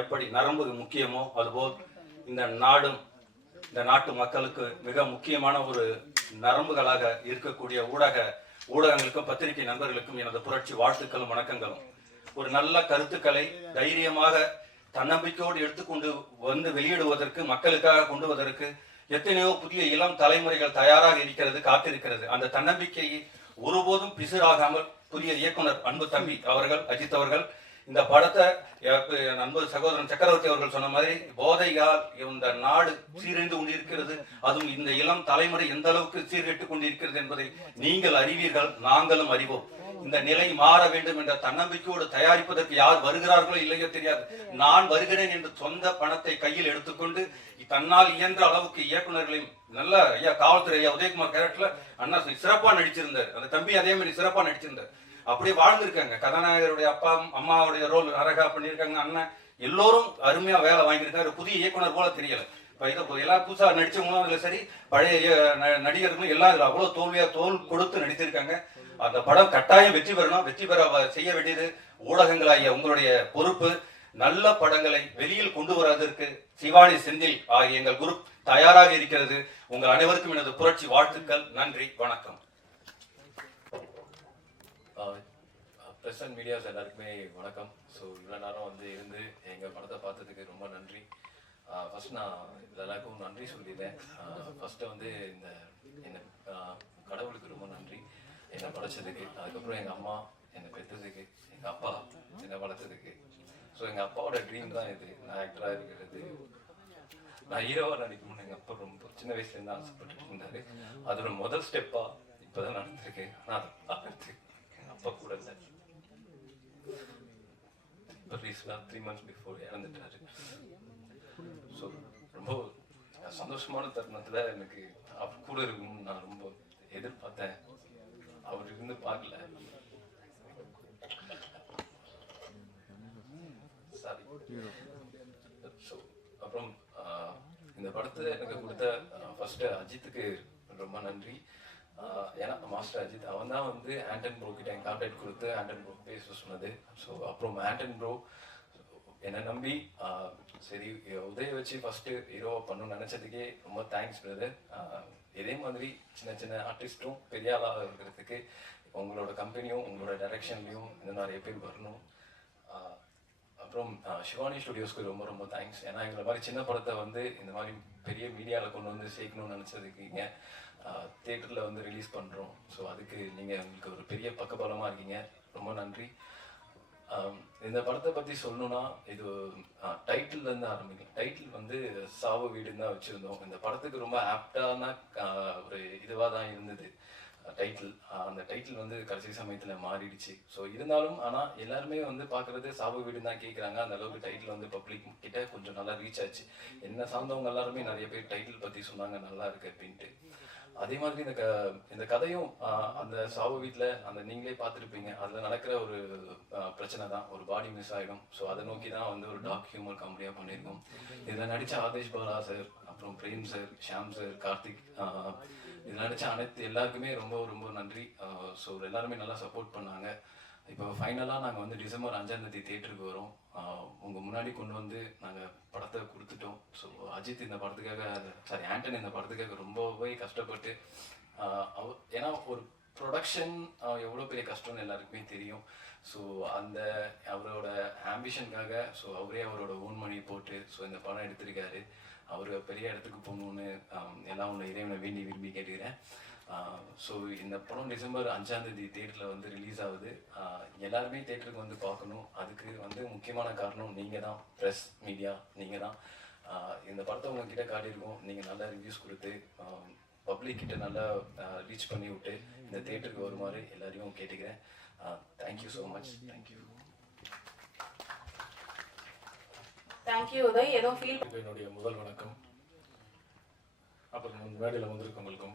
எப்படி நரம்பு முக்கியமோ அதுபோல் இந்த நாடும் இந்த நாட்டு மக்களுக்கு மிக முக்கியமான ஒரு நரம்புகளாக இருக்கக்கூடிய ஊடக ஊடகங்களுக்கும் பத்திரிகை நண்பர்களுக்கும் எனது புரட்சி வாழ்த்துக்களும் வணக்கங்களும். ஒரு நல்ல கருத்துக்களை தைரியமாக தன்னம்பிக்கையோடு எடுத்துக்கொண்டு வந்து வெளியிடுவதற்கு மக்களுக்காக கொண்டு வருவதற்கு எத்தனையோ புதிய இளம் தலைமுறைகள் தயாராக இருக்கிறது காத்திருக்கிறது. அந்த தன்னம்பிக்கையை ஒருபோதும் பிசுறாகாமல் புதிய இயக்குனர் அன்பு தம்பி அவர்கள் அஜித் அவர்கள் இந்த படத்தை நண்பர் சகோதரன் சக்கரவர்த்தி அவர்கள் சொன்ன மாதிரி போதையால் இந்த நாடு சீரழிந்து கொண்டிருக்கிறது. அதுவும் இந்த இளம் தலைமுறை எந்த அளவுக்கு சீர்கெட்டு கொண்டிருக்கிறது என்பதை நீங்கள் அறிவீர்கள் நாங்களும் அறிவோம். இந்த நிலை மாற வேண்டும் என்ற தன்னம்பிக்கையோடு தயாரிப்பதற்கு யார் வருகிறார்களோ இல்லையோ தெரியாது. நான் வருகிறேன் என்று சொந்த பணத்தை கையில் எடுத்துக்கொண்டு தன்னால் இயன்ற அளவுக்கு இயக்குனர்களையும் நல்ல ஐயா காவல்துறை ஐயா உதயகுமார் கேரக்டர்ல அண்ணா சிறப்பா நடிச்சிருந்தார். அந்த தம்பி அதே மாதிரி சிறப்பா நடிச்சிருந்தார். அப்படியே வாழ்ந்திருக்காங்க. கதாநாயகருடைய அப்பா அம்மாவுடைய ரோல் அழகா பண்ணியிருக்காங்க அண்ணன் எல்லோரும் அருமையா வேலை வாங்கியிருக்காரு. புதிய இயக்குனர் போல தெரியல. இப்போ இதை இப்போ எல்லா புதுசா நடிச்சவங்களும் அதுல சரி பழைய ந- நடிகர்களும் எல்லாம் இதுல அவ்வளவு தோல்வியா தோல் கொடுத்து நடித்திருக்காங்க அந்த படம் கட்டாயம் வெற்றி பெறணும். வெற்றி பெற செய்ய வேண்டியது ஊடகங்களாகிய உங்களுடைய பொறுப்பு. நல்ல படங்களை வெளியில் கொண்டு வருவதற்கு சிவானி செந்தில் ஆகிய எங்கள் குரூப் தயாராக இருக்கிறது. உங்கள் அனைவருக்கும் எனது புரட்சி வாழ்த்துக்கள். நன்றி. வணக்கம். ப்ரெஸ் அண்ட் மீடியாஸ் எல்லாருக்குமே வணக்கம். ஸோ இவ்வளோ நேரம் வந்து இருந்து எங்கள் படத்தை பார்த்ததுக்கு ரொம்ப நன்றி. ஃபர்ஸ்ட் நான் எல்லாருக்கும் நன்றி சொல்லிடுறேன் ஃபர்ஸ்ட்டு வந்து இந்த என்ன கடவுளுக்கு ரொம்ப நன்றி. என்னை படைச்சதுக்கு அதுக்கப்புறம் எங்கள் அம்மா என்னை பெற்றதுக்கு எங்கள் அப்பா என்னை வளர்த்ததுக்கு. ஸோ எங்கள் அப்பாவோட ட்ரீம் தான் இது. நான் ஆக்டராக இருக்கிறது. நான் ஹீரோவாக நடிக்கணும்னு எங்கள் அப்பா ரொம்ப சின்ன வயசுலேருந்து ஆசைப்பட்டுட்டு இருந்தாரு. அதோட முதல் ஸ்டெப்பாக இப்போ தான் நடந்திருக்கு. ஆனால் அதை பார்க்கறதுக்கு எங்கள் அப்பா கூட இல்லை இப்போ த்ரீ மந்த்ஸ் பிஃபோர் இறந்துட்டாரு ஸோ ரொம்ப சந்தோஷமான தருணத்தில் எனக்கு அவர் கூட இருக்கும்னு நான் ரொம்ப எதிர்பார்த்தேன் அவர் இருந்து பார்க்கல சாரி ஸோ அப்புறம் இந்த படத்தை எனக்கு கொடுத்த ஃபர்ஸ்ட் அஜித்துக்கு ரொம்ப நன்றி ஏன்னா மாஸ்டர் அஜித் அவன் தான் வந்து ஆண்டன் ப்ரோ கிட்ட என் கான்டாக்ட் கொடுத்து ஆண்டன் ப்ரோ பேச சொன்னது. ஸோ அப்புறம் ஆண்டன் ப்ரோ என்னை நம்பி சரி உதய வச்சு ஃபஸ்ட்டு ஹீரோவை பண்ணணும்னு நினைச்சதுக்கே ரொம்ப தேங்க்ஸ் பிரதர் இதே மாதிரி சின்ன சின்ன ஆர்டிஸ்ட்டும் பெரிய ஆளாக இருக்கிறதுக்கு உங்களோட கம்பெனியும் உங்களோட டைரக்ஷன்லையும் இந்த நிறைய பேர் வரணும். அப்புறம் சிவானி ஸ்டுடியோஸ்க்கு ரொம்ப ரொம்ப தேங்க்ஸ் ஏன்னா எங்களை மாதிரி சின்ன படத்தை வந்து இந்த மாதிரி பெரிய மீடியாவில் கொண்டு வந்து சேர்க்கணும்னு நினச்சதுக்கீங்க தேட்டரில் வந்து ரிலீஸ் பண்ணுறோம் ஸோ அதுக்கு நீங்கள் எங்களுக்கு ஒரு பெரிய பக்கபலமாக இருக்கீங்க. ரொம்ப நன்றி. இந்த படத்தை பற்றி சொல்லணும்னா இது டைட்டில் இருந்து ஆரம்பிக்கும் டைட்டில் வந்து சாவு வீடுன்னு தான் வச்சுருந்தோம். இந்த படத்துக்கு ரொம்ப ஆப்டான ஒரு இதுவாக தான் இருந்தது. டைட்டில் அந்த டைட்டில் வந்து கடைசி சமயத்தில் மாறிடுச்சு. ஸோ இருந்தாலும் ஆனால் எல்லாருமே வந்து பார்க்குறது சாவு வீடுன்னு தான் கேட்குறாங்க அந்த அளவுக்கு டைட்டில் வந்து பப்ளிக் கிட்ட கொஞ்சம் நல்லா ரீச் ஆச்சு. என்ன சார்ந்தவங்க எல்லாருமே நிறைய பேர் டைட்டில் பற்றி சொன்னாங்க நல்லா இருக்கு அப்படின்ட்டு. அதே மாதிரி இந்த க இந்த கதையும் ஆஹ், அந்த சாவு வீட்டில் அந்த நீங்களே பார்த்துருப்பீங்க. அதில் நடக்கிற ஒரு பிரச்சனை தான். ஒரு பாடி மிஸ் ஆகிடும் ஸோ அதை நோக்கி தான் வந்து ஒரு டாக் ஹியூமர் காமெடியாக பண்ணியிருக்கோம். இதில் நடித்த ஆதேஷ் பாலா சார் அப்புறம் பிரேம் சார் ஷாம் சார் கார்த்திக் ஆஹ், இதில் அனைத்து எல்லாருக்குமே ரொம்ப ரொம்ப நன்றி. ஸோ எல்லாருமே நல்லா சப்போர்ட் பண்ணாங்க. இப்போ ஃபைனலாக நாங்கள் வந்து டிசம்பர் அஞ்சாம் தேதி தேட்டருக்கு வரோம். உங்கள் முன்னாடி கொண்டு வந்து நாங்கள் படத்தை கொடுத்துட்டோம். ஸோ அஜித் இந்த படத்துக்காக சாரி ஆண்டன் இந்த படத்துக்காக ரொம்பவே கஷ்டப்பட்டு அவ- ஏன்னா ஒரு ப்ரொடக்ஷன் எவ்வளோ பெரிய கஷ்டம்னு எல்லாருக்குமே தெரியும். ஸோ அந்த அவரோட ஆம்பிஷனுக்காக ஸோ அவரே அவரோட ஓன் மணி போட்டு ஸோ இந்த படம் எடுத்திருக்காரு. அவர் பெரிய இடத்துக்கு போகணுன்னு எல்லாம் உள்ள இறைவனை வேண்டி விரும்பி கேட்டுக்கிறேன். ஸோ இந்த படம் டிசம்பர் அஞ்சாம் தேதி தேட்டரில் வந்து ரிலீஸ் ஆகுது. எல்லாருமே தேட்டருக்கு வந்து பார்க்கணும். அதுக்கு வந்து முக்கியமான காரணம் நீங்கள் தான் ப்ரெஸ் மீடியா நீங்கள் தான் இந்த படத்தை உங்ககிட்ட காட்டியிருக்கோம். நீங்கள் நல்லா ரிவ்யூஸ் கொடுத்து பப்ளிக் கிட்ட நல்லா ரீச் பண்ணி விட்டு இந்த தேட்டருக்கு வருமாறு எல்லாரையும் கேட்டுக்கிறேன். Thank you so much thank you thank you Uday. ஏதோ ஃபீல் என்னுடைய முதல் வணக்கம். அப்புறம் முன் மேடையில் வந்திருக்கவங்களுக்கும்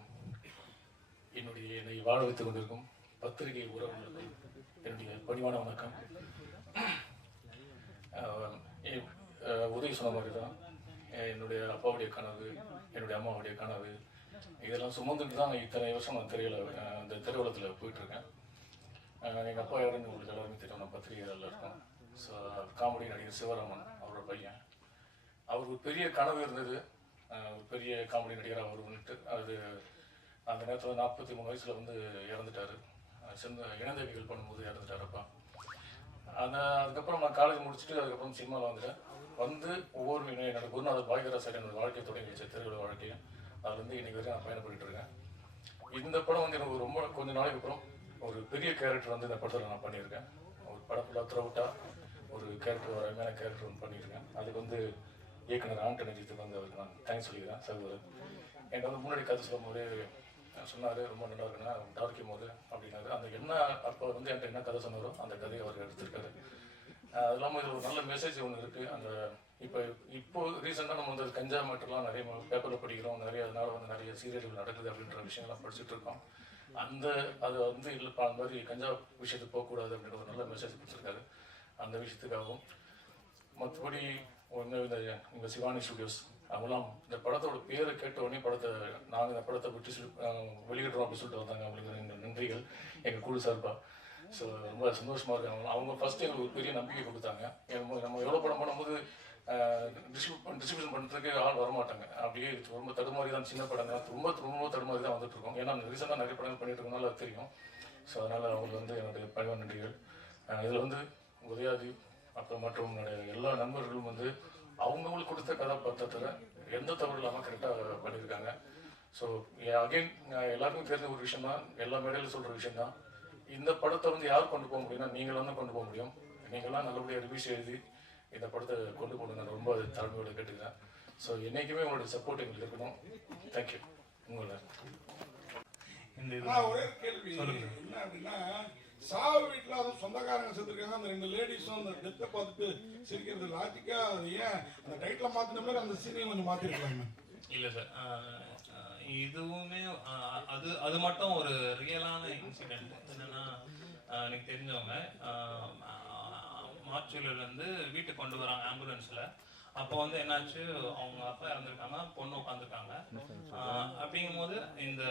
என்னுடைய என்னை வாழ வைத்துக் கொண்டிருக்கும் பத்திரிகை உறவுகளுக்கும் என்னுடைய பணிவான வணக்கம். உதவி சொன்ன மாதிரி தான் என்னுடைய அப்பாவுடைய கனவு என்னுடைய அம்மாவுடைய கனவு இதெல்லாம் சுமந்துட்டு தான் இத்தனை வருஷம் நான் திரையில அந்த இந்த திரையுலகத்தில் போயிட்டுருக்கேன் எங்கள் அப்பா யாருன்னு உங்களுக்கு எல்லாருமே தெரியும் நான் பத்திரிகைகளில் இருக்கோம் காமெடி நடிகர் சிவராமன் அவரோட பையன். அவருக்கு ஒரு பெரிய கனவு இருந்தது. ஒரு பெரிய காமெடி நடிகராக வருவன்ட்டு அது அந்த நேரத்தில் நாற்பத்தி மூணு வயசில் வந்து இறந்துட்டார். சின்ன இனந்தேவிகள் பண்ணும்போது இறந்துட்டார் அப்பா. அந்த அதுக்கப்புறம் நான் காலேஜ் முடிச்சுட்டு அதுக்கப்புறம் சினிமாவில் வந்துட்டேன். வந்து ஒவ்வொரு என்னோடய குருநாதர் பாகியராஜ் சார் என்னோட வாழ்க்கையை தொடங்கி வச்ச திருவிழா வாழ்க்கையை. அதுலேருந்து இன்னைக்கு வரைக்கும் நான் பயணப்பட்டு இருக்கேன். இந்த படம் வந்து எனக்கு ரொம்ப கொஞ்ச நாளைக்கு அப்புறம் ஒரு பெரிய கேரக்டர் வந்து இந்த படத்தில் நான் பண்ணியிருக்கேன். ஒரு படம் ஃபுல்லாக ஒரு கேரக்டர் ஒரு அருமையான கேரக்டர் ஒன்று பண்ணியிருக்கேன். அதுக்கு வந்து இயக்குனர் ஆண்டனி அஜித்துக்கு வந்து அவருக்கு நான் தேங்க்ஸ் சொல்லிக்கிறேன் சகோதரர். என்கிட்ட வந்து முன்னாடி கதை சொல்லும்போது சொன்னார் ரொம்ப நல்லா இருக்குன்னா டார்க்கும் போது அப்படின்னாரு. அந்த என்ன அப்போ வந்து என்கிட்ட என்ன கதை சொன்னாரோ அந்த கதையை அவர் எடுத்திருக்காரு. அது இல்லாமல் இது ஒரு நல்ல மெசேஜ் ஒன்று இருக்குது அந்த இப்போ இப்போ ரீசெண்டாக நம்ம வந்து கஞ்சா மட்டும்லாம் நிறைய பேப்பரில் படிக்கிறோம். நிறைய அதனால வந்து நிறைய சீரியல்கள் நடக்குது அப்படின்ற விஷயங்கள்லாம் படிச்சுட்டு இருக்கோம். அந்த அது வந்து இல்லைப்பா அந்த மாதிரி கஞ்சா விஷயத்துக்கு போகக்கூடாது அப்படின்ற ஒரு நல்ல மெசேஜ் கொடுத்துருக்காரு. அந்த விஷயத்துக்காகவும். மற்றபடி ஒன்று இந்த இந்த சிவானி ஸ்டுடியோஸ் அவங்களாம் இந்த படத்தோட பேரை கேட்ட உடனே படத்தை நாங்கள் இந்த படத்தை விட்டு சொல்லி வெளியிடுறோம் அப்படின்னு சொல்லிட்டு வந்தாங்க. அவங்களுக்கு எங்கள் நன்றிகள் எங்கள் குழு சார்பாக ஸோ ரொம்ப சந்தோஷமாக இருக்காங்க அவங்க ஃபஸ்ட்டு எங்களுக்கு ஒரு பெரிய நம்பிக்கை கொடுத்தாங்க. நம்ம எவ்வளோ படம் பண்ணும்போது டிஸ்ட்ரிபியூட் டிஸ்ட்ரிபியூஷன் பண்ணுறதுக்கு ஆள் வரமாட்டாங்க. அப்படியே ரொம்ப தடுமாறி தான் சின்ன படம் ரொம்ப ரொம்ப தடுமாறி தான் வந்துட்டு இருக்கோம். ஏன்னா ரீசெண்டாக நிறைய படங்கள் பண்ணிட்டு இருக்கனால தெரியும். ஸோ அதனால் அவங்களுக்கு வந்து என்னுடைய பணிவான நன்றிகள். இதில் வந்து உதயாதி அப்புறம் மற்றும் என்னுடைய எல்லா நண்பர்களும் வந்து அவங்கவுங்களுக்கு கொடுத்த கதாபாத்திரத்தில் எந்த தவறு இல்லாமல் கரெக்டாக பண்ணியிருக்காங்க. ஸோ அகைன் எல்லாருக்கும் தெரிஞ்ச ஒரு விஷயம் தான் எல்லா மேடையிலும் சொல்கிற விஷயம் தான் இந்த படத்தை வந்து யார் கொண்டு போக முடியும்னா நீங்களாம் தான் கொண்டு போக முடியும். நீங்களாம் நல்லபடியாக ரிவ்யூஸ் எழுதி இந்த படத்தை கொண்டு போகணும் நான் ரொம்ப தாழ்மையோட கேட்டுக்கிறேன். ஸோ என்றைக்குமே உங்களோட சப்போர்ட் எங்களுக்கு இருக்கணும். தேங்க்யூ உங்களை. இந்த இது கேள்வி. என்ன அப்படின்னா சாவு வீட்டில் அதுவும் சொந்தக்காரங்க செத்துருக்காங்க. அந்த ரெண்டு லேடிஸும் அந்த டெத்தை பார்த்துட்டு சிரிக்கிறது லாஜிக்கா அது ஏன்? அந்த டைட்டில் மாத்தின மாதிரி அந்த சீனையும் கொஞ்சம் மாத்திருக்கலாமே. இல்ல சார் இதுவுமே அது அது மட்டும் ஒரு ரியலான இன்சிடென்ட் என்னன்னா எனக்கு தெரிஞ்சவங்க ஆஹ், இருந்து வீட்டுக்கு கொண்டு வராங்க ஆம்புலன்ஸ்ல அப்போ வந்து என்னாச்சு? அவங்க அப்பா இறந்துருக்காங்க பொண்ணு உட்காந்துருக்காங்க அப்படிங்கும்போது இந்த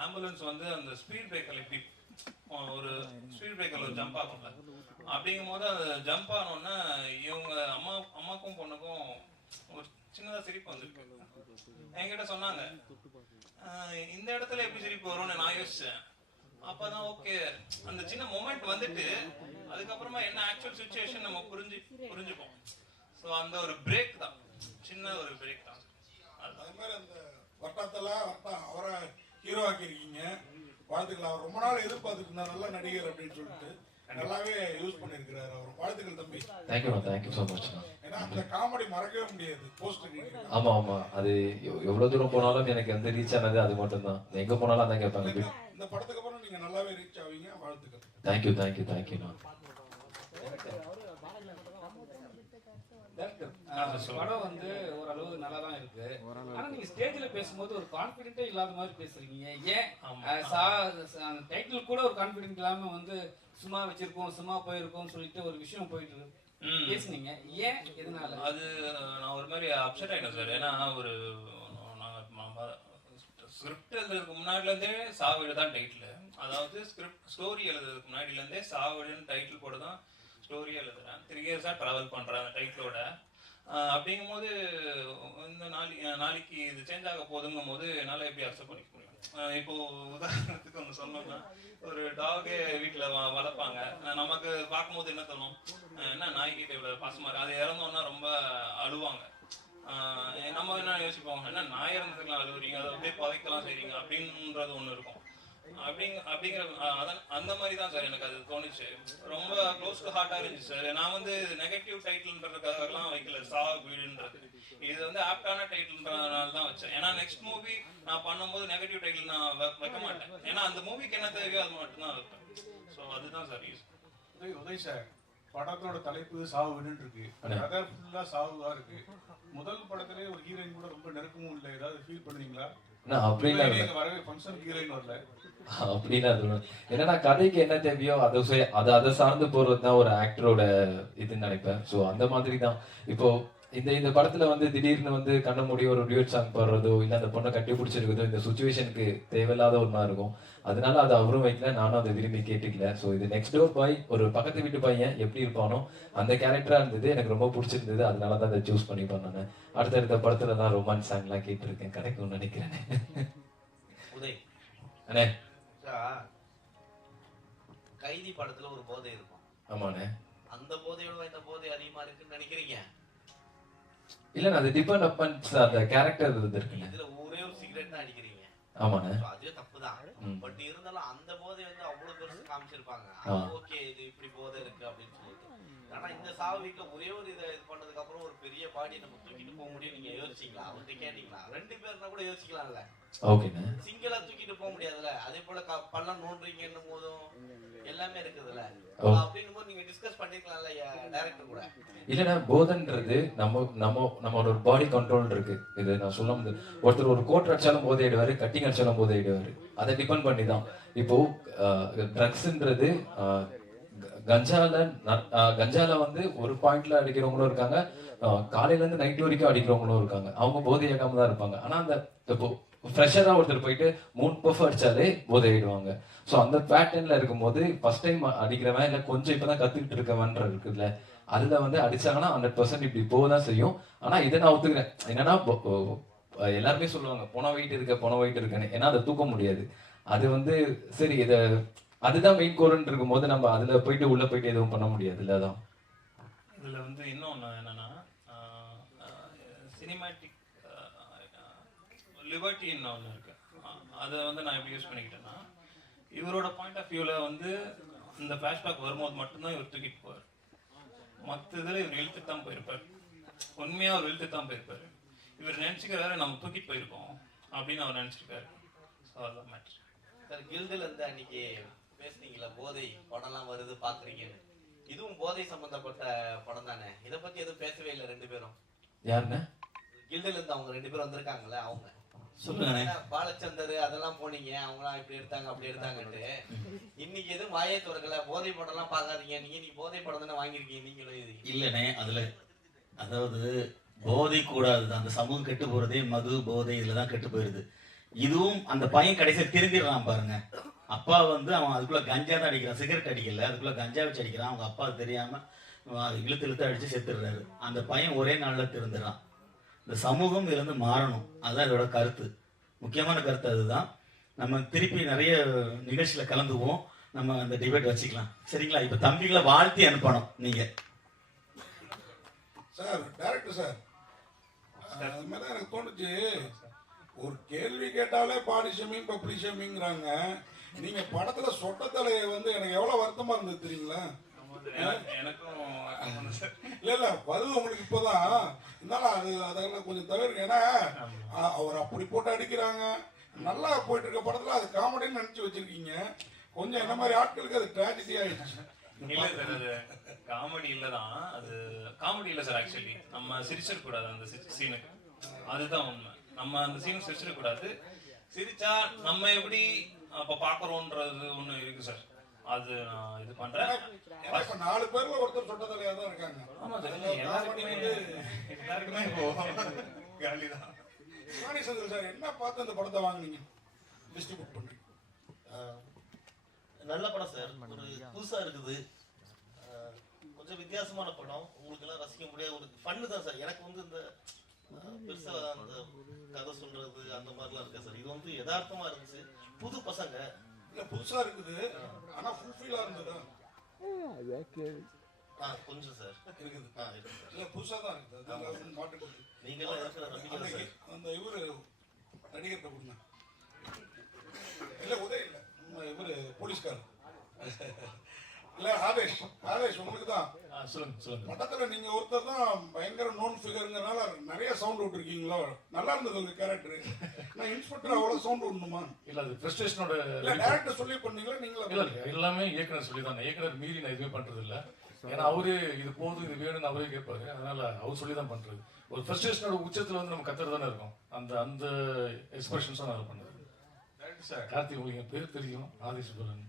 ஆம்புலன்ஸ் வந்து அந்த ஸ்பீட் பிரேக்கர் எப்படி ஒரு ஸ்பீட் பிரேக்கர்ல ஒரு ஜம்ப் ஆகும்ல அப்படிங்கும்போது அது ஜம்ப் ஆனோடனே இவங்க அம்மா அம்மாக்கும் பொண்ணுக்கும் ஒரு சின்னதா சிரிப்பு வந்திருக்கு. என்கிட்ட சொன்னாங்க "ஆஹ் இந்த இடத்துல எப்படி சிரிப்பு வரும்னு நான் யோசிச்சேன். அப்பதான் ஓகே. அந்த சின்ன மொமெண்ட் வந்துட்டு அதுக்கப்புறமா என்ன ஆக்சுவல் சுச்சுவேஷன் நம்ம புரிஞ்சு புரிஞ்சுப்போம். ஸோ அந்த ஒரு பிரேக் தான். சின்ன ஒரு பிரேக் தான். அது மாதிரி அந்த வட்டத்துல வட்டம் அவரை ஹீரோ ஆக்கியிருக்கீங்க. வாழ்த்துக்கள். அவர் ரொம்ப நாள் எதிர்பார்த்துட்டு இருந்தார். நல்ல நடிகர் அப்படின்னு சொல்லிட்டு. நல்லாவே யூஸ் பண்ணியிருக்கிறாரு அவர். வாழ்த்துக்கள் தம்பி. தேங்க்யூண்ணா தேங்க்யூ ஸோ மச்ண்ணா ஏன்னா அந்த காமெடி மறக்கவே முடியாது. போஸ்டர் ஆமா ஆமா. அது எவ்- எவ்வளவு தூரம் போனாலும் எனக்கு வந்து ரீச் ஆனது அது மட்டும்தான். எங்க போனாலும் அதான் கேட்பாங்க. இந்த படத்துக்கு அப்புறம் நீங்க நல்லாவே ரீச் ஆவீங்க. வாழ்த்துக்கள். தேங்க்யூ தேங்க்யூ தேங்க்யூண்ணா படம் வந்து ஓரளவு நல்லா தான் இருக்கு ஆனா நீங்க ஸ்டேஜ்ல பேசும்போது ஒரு கான்பிடென்ட்டே இல்லாத மாதிரி பேசுறீங்க. ஏன்? டைட்டில் கூட ஒரு கான்பிடென்ட் இல்லாம வந்து சும்மா வச்சிருக்கோம் சும்மா போயிருக்கோம் சொல்லிட்டு ஒரு விஷயம் போயிட்டு இருக்கு. பேசுனீங்க. ஏன்? எதனால? அது நான் ஒரு மாதிரி அப்செட் ஆயிட்டேன் சார் ஏன்னா ஒரு ஸ்கிரிப்ட் எழுதுறதுக்கு முன்னாடில இருந்தே சாவீடு தான் டைட்டில் அதாவது ஸ்கிரிப்ட் ஸ்டோரி எழுதுறதுக்கு முன்னாடில இருந்தே சாவீடுன்னு டைட்டில் போட்டு தான் ஸ்டோரி எழுதுறேன். த்ரீ இயர்ஸாக ட்ராவல் பண்ணுறேன் அந்த டைட்டிலோட அப்படிங்கும்போது இந்த நாளை நாளைக்கு இது சேஞ்ச் ஆக போதுங்கும் போது என்னால் எப்படி அக்செப்ட் பண்ணிக்க முடியும்? இப்போ உதாரணத்துக்கு ஒன்று சொன்னோம்னா ஒரு டாகே வீட்டில் வளர்ப்பாங்க. நமக்கு பார்க்கும்போது என்ன தோணும்? என்ன நாய்க்கிட்ட இவ்வளோ பாசமாக அது இறந்தோன்னா ரொம்ப அழுவாங்க. நம்ம என்ன யோசிப்போம்? என்ன நாய் இறந்ததுக்கெல்லாம் அழுவுறீங்க? அதை அப்படியே புதைக்கலாம் செய்றீங்க? அப்படின்றது ஒன்று இருக்கும். அப்படிங்க அப்படிங்கிற அந்த மாதிரி தான் சார் எனக்கு அது தோணுச்சு. ரொம்ப க்ளோஸ் டு ஹார்ட்டாக இருந்துச்சு சார். நான் வந்து நெகட்டிவ் டைட்டில்ன்றதுக்காகலாம் வைக்கல. சா வீடுன்றது. இது வந்து ஆப்டான டைட்டில்ன்றதுனால தான் வச்சேன். ஏன்னா நெக்ஸ்ட் மூவி நான் பண்ணும்போது நெகட்டிவ் டைட்டில் நான் வைக்க மாட்டேன். ஏன்னா அந்த மூவிக்கு என்ன தேவையோ அது மட்டும்தான் வைப்பேன். ஸோ அதுதான் sir use Uday Uday sir படத்தோட தலைப்பு சாவு வீடுன்னு இருக்கு கதை ஃபுல்லா சாவுவா இருக்கு. முதல் படத்திலே ஒரு ஹீரோயின் கூட ரொம்ப நெருக்கமும் இல்லை. ஏதாவது ஃபீல் பண்ணுவீங்களா? அப்படின்னு. என்னன்னா கதைக்கு என்ன தேவையோ அதை அதை அதை சார்ந்து போறது தான் ஒரு ஆக்டரோட இதுன்னு நினைப்பேன். ஸோ அந்த மாதிரி தான் இப்போ இந்த இந்த படத்துல வந்து திடீர்னு வந்து கண்ண மூடி ஒரு டியூட் சாங் பாடுறதோ இல்ல அந்த பொண்ணை கட்டி பிடிச்சிருக்குதோ இந்த சுச்சுவேஷனுக்கு தேவையில்லாத ஒன்றா இருக்கும். அதனால அதை அவரும் வைக்கல நானும் அதை விரும்பி கேட்டுக்கல. ஸோ இது நெக்ஸ்ட் டோர் பாய் ஒரு பக்கத்து வீட்டு பையன் எப்படி இருப்பானோ அந்த கேரக்டரா இருந்தது எனக்கு ரொம்ப பிடிச்சிருந்தது அதனால தான் அதை சூஸ் பண்ணி பண்ணேன் அடுத்தடுத்த படத்துல தான் ரொமான்ஸ் சாங்லாம் கேட்டிருக்கேன் கிடைக்கும்னு நினைக்கிறேன். உதய். அண்ணே. கைதி படத்துல ஒரு போதை இருக்கும். ஆமாண்ணே. அந்த போதையோட இந்த போதை அதிகமா இருக்குன்னு நினைக்கிறீங்க? இல்ல அது டிபெண்ட் அப்பன் அந்த கேரக்டர் இது இருக்குண்ணே இதுல ஒரே ஒரு சிகரெட் தான் அடிக்கிறீங்க. ஆமாண்ணே. அதுவே தப்பு தான். பட் இருந்தாலும் அந்த போதை வந்து அவ்வளவு பெருசு காமிச்சிருப்பாங்க. ஓகே இது இப்படி போதை இருக்கு அப்படின்னு சொல்லிட்டு. ஆனா இந்த சாவு வீட்டுல ஒரே ஒரு இதை இது பண்ணதுக்கு அப்புறம் ஒரு பெரிய பாடி நம்ம தூக்கிட்டு போக முடியும் நீங்க யோசிச்சீங்களா? அவர்கிட்ட கேட்டீங்களா? ரெண்டு பேர்னா கூட யோசிக்கலாம்ல. ஓகேண்ணே சிங்கிளா தூக்கிட்டு போக முடியாதுல்ல? அதே போல பள்ளம் நோண்டுறீங்கன்னும் போதும் எல்லாமே இருக்குதுல்ல? ஓ. அப்படின்னும் போது நீங்க டிஸ்கஸ் பண்ணிருக்கலாம்ல டைரக்டர் கூட? இல்லைன்னா போதைன்றது நம்ம நம்ம நம்மளோட ஒரு பாடி கண்ட்ரோல் இருக்கு. இது நான் சொல்ல முடியாது ஒருத்தர் ஒரு கோட் அடிச்சாலும் போதையிடுவாரு கட்டிங் அடிச்சாலும் போதையிடுவாரு. அதை டிபெண்ட் பண்ணி தான் இப்போ ட்ரக்ஸ்ன்றது கஞ்சால கஞ்சால வந்து ஒரு பாயிண்ட்ல அடிக்கிறவங்களும் இருக்காங்க. காலையில இருந்து நைட் வரைக்கும் அடிக்கிறவங்களும் இருக்காங்க. அவங்க போதை ஏகாம தான் இருப்பாங்க. ஆனா அந்த இப்போ ஃப்ரெஷராக ஒருத்தர் போயிட்டு மூணு பஃப் அடித்தாலே போதையிடுவாங்க ஸோ அந்த பேட்டர்னில் இருக்கும்போது ஃபர்ஸ்ட் டைம் அடிக்கிறவன் இல்லை கொஞ்சம் இப்போ தான் கற்றுக்கிட்டு இருக்கவன்ற இருக்குதுல்ல அதில் வந்து அடிச்சாங்கன்னா ஹண்ட்ரட் பர்சன்ட் இப்படி போக தான் செய்யும். ஆனால் இதை நான் ஒத்துக்கிறேன். என்னன்னா எல்லாருமே சொல்லுவாங்க போன வெயிட் இருக்க போன வெயிட் இருக்குன்னு. ஏன்னா அதை தூக்க முடியாது. அது வந்து சரி இதை அதுதான் மெயின் கோர்னு இருக்கும்போது நம்ம அதில் போயிட்டு உள்ளே போயிட்டு எதுவும் பண்ண முடியாது அதான். இதில் வந்து இன்னும் நான் சினிமேட்டிக் லிபர்ட்டின்னு ஒன்று இருக்கு. அஹ் அதை வந்து நான் எப்படி யூஸ் பண்ணிக்கிட்டேன்னா இவரோட பாயிண்ட் ஆஃப் வியூவில் வந்து இந்த ஃப்ளாஷ்பேக் வரும்போது மட்டும்தான் இவர் தூக்கிட்டு போவார். மற்ற இதில் இவர் இழுத்துட்டு தான் போயிருப்பார். உண்மையாக அவர் இழுத்துட்டு தான் போயிருப்பார். இவர் நினச்சிக்கிறாரு நம்ம தூக்கிட்டு போயிருக்கோம் அப்படின்னு அவர் நினச்சிருக்காரு. ஸோ அதுதான் மேட்ரு சார் கில்டுல இருந்து அன்னைக்கு பேசுனீங்கல்ல போதை படம்லாம் வருது பாக்குறீங்கன்னு இதுவும் போதை சம்பந்தப்பட்ட படம் தானே? இதை பத்தி எதுவும் பேசவே இல்லை ரெண்டு பேரும். யாருன்னு கில்டுல இருந்து அவங்க ரெண்டு பேரும் வந்திருக்காங்கல்ல அவங்க. சொல்லுங்கண்ணே. ஏன்னா, பாலச்சந்தர் அதெல்லாம் போனீங்க அவங்களாம் இப்படி எடுத்தாங்க அப்படி எடுத்தாங்கன்ட்டு இன்னைக்கு எதுவும் வாயே திறக்கல போதை படம்லாம் பார்க்காதீங்க நீங்க நீ போதை படம் தானே வாங்கியிருக்கீங்க நீங்களும் இது. இல்லைண்ணே அதுல அதாவது போதை கூடாது அந்த சமூகம் கெட்டு போறதே மது போதை இதுல தான் கெட்டு போயிருது. இதுவும் அந்த பையன் கடைசியில் திருந்திடுறான் பாருங்க. அப்பா வந்து அவன் அதுக்குள்ள கஞ்சா தான் அடிக்கிறான் சிகரெட் அடிக்கல அதுக்குள்ள கஞ்சா வச்சு அடிக்கிறான். அவங்க அப்பா தெரியாம இழுத்து இழுத்து அடிச்சு செத்துடுறாரு. அந்த பையன் ஒரே நாள்ல திருந்துறான். இந்த சமூகம் இதுல இருந்து மாறணும். அதுதான் இதோட கருத்து. முக்கியமான கருத்து அதுதான். நம்ம திருப்பி நிறைய நிகழ்ச்சியில கலந்துவோம் நம்ம அந்த டிபேட் வச்சுக்கலாம். சரிங்களா? இப்ப தம்பிகளை வாழ்த்தி அனுப்பணும் நீங்க. Sir director sir. அது மாதிரி தான் எனக்கு தோணுச்சு. ஒரு கேள்வி கேட்டாலே பாடி ஷேமிங் பப்ளிக் ஷேமிங்கிறாங்க நீங்க படத்துல சொட்ட தலையை வந்து எனக்கு எவ்வளவு வருத்தமா இருந்தது தெரியுங்களா? இல்ல இல்ல பதில் உங்களுக்கு இப்போதான். இருந்தாலும் அது அதெல்லாம் கொஞ்சம் தவிர்க்க ஏன்னா அவர் அப்படி போட்டு அடிக்கிறாங்க. நல்லா போயிட்டு இருக்க படத்துல அது காமெடின்னு நினைச்சு வச்சிருக்கீங்க. கொஞ்சம் என்ன மாதிரி ஆட்களுக்கு அது ட்ராஜடி ஆயிடுச்சு. இல்ல சார் அது காமெடி இல்ல தான். அது காமெடி இல்ல சார் ஆக்சுவலி நம்ம சிரிச்சிட கூடாது அந்த சீனுக்கு அதுதான் உண்மை. நம்ம அந்த சீன் சிரிச்சிட கூடாது. சிரிச்சா நம்ம எப்படி அப்ப பாக்குறோம்ன்றது ஒண்ணு இருக்கு சார் அது நான் இது பண்றேன். இப்ப நாலு பேர்ல ஒருத்தர் சொட்ட தலையா தான் இருக்காங்க. ஆமா எல்லாருக்குமே எல்லாருக்குமே இப்போ காலி தான் வாணி சந்திரன் சார் என்ன பார்த்து அந்த படத்தை வாங்குனீங்க? பண்றீங்க ஆஹ் நல்ல படம் சார். ஒரு புதுசா இருக்குது. கொஞ்சம் வித்தியாசமான படம். உங்களுக்கு எல்லாம் ரசிக்க முடியாத ஒரு ஃபன்னு தான் சார். எனக்கு வந்து இந்த பெருசா அந்த கதை சொல்றது அந்த மாதிரிலாம் இருக்கா சார்? இது வந்து யதார்த்தமா இருந்துச்சு. புது பசங்க. இல்ல புதுசா இருக்குது. ஆனா ஃபுல்ஃபில்லா இருந்ததா? ஆ கொஞ்சம் சார் இருக்குது. ஆ இருக்கு சார் இல்ல புதுசா தான் இருக்குது. மாட்டு நீங்க எல்லாம் இருக்கிற நம்பிக்கை அந்த சார் அந்த இவரு நடிகர்கிட்ட கொடுங்க இல்ல உதய் இல்ல. நம்ம இவரு போலீஸ்கார் இல்ல ஆதேஷ் ஆதேஷ் உங்களுக்கு தான். சொல்லுங்க சொல்லுங்க. படத்துல நீங்க ஒருத்தர் தான் பயங்கர நோன் ஃபிகருங்கிறனால நிறைய சவுண்ட் விட்டுருக்கீங்களோ? நல்லா இருந்தது உங்க கேரக்டர் நான் இன்ஸ்பெக்டர் அவ்வளவு சவுண்ட் விடணுமா? இல்ல அது ஃப்ரஸ்ட்ரேஷனோட இல்ல டேரக்டர் சொல்லி பண்ணீங்களா? நீங்களா இல்ல எல்லாமே இயக்குனர் சொல்லி தான் இயக்குனர் மீறி நான் எதுவுமே பண்றது இல்ல. ஏன்னா அவரு இது போதும் இது வேணும்னு அவரே கேட்பாரு. அதனால அவர் சொல்லி தான் பண்றது. ஒரு ஃப்ரஸ்ட்ரேஷனோட உச்சத்துல வந்து நம்ம கத்துறது தானே இருக்கும். அந்த அந்த எக்ஸ்பிரஷன்ஸ் தான் நான் பண்றது. கார்த்திக் உங்களுக்கு பேர் தெரியும். ஆதிஷ் பலன்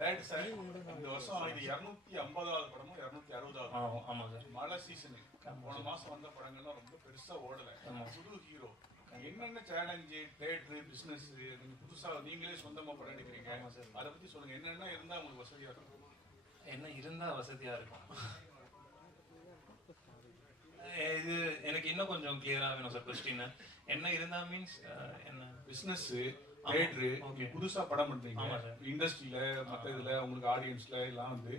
ரைட் சார் இந்த வருஷம் இது இரநூத்தி ஐம்பதாவது படமும் இரநூத்தி அறுபதாவது ஆ ஆமாம் சார் மழை சீசனு போன மாசம் வந்த படங்கள்லாம் ரொம்ப பெருசா ஓடல. புது ஹீரோ என்னென்ன சேலஞ்சு தேட்டரு பிசினஸ் நீங்க புதுசா நீங்களே சொந்தமா படம் எடுக்கிறீங்க. அதை பத்தி சொல்லுங்க. என்னென்ன இருந்தா உங்களுக்கு வசதியா இருக்கும்? என்ன இருந்தால் வசதியாக இருக்கும்? இது எனக்கு இன்னும் கொஞ்சம் கிளியராக வேணும் சார் கொஸ்டின் என்ன இருந்தா மீன்ஸ் என்ன? பிசினஸ் ஆமா. தேட்டரு. புதுசா படம் பண்றீங்க. இண்டஸ்ட்ரியில மத்த இதுல உங்களுக்கு ஆடியன்ஸ்ல எல்லாம் வந்து.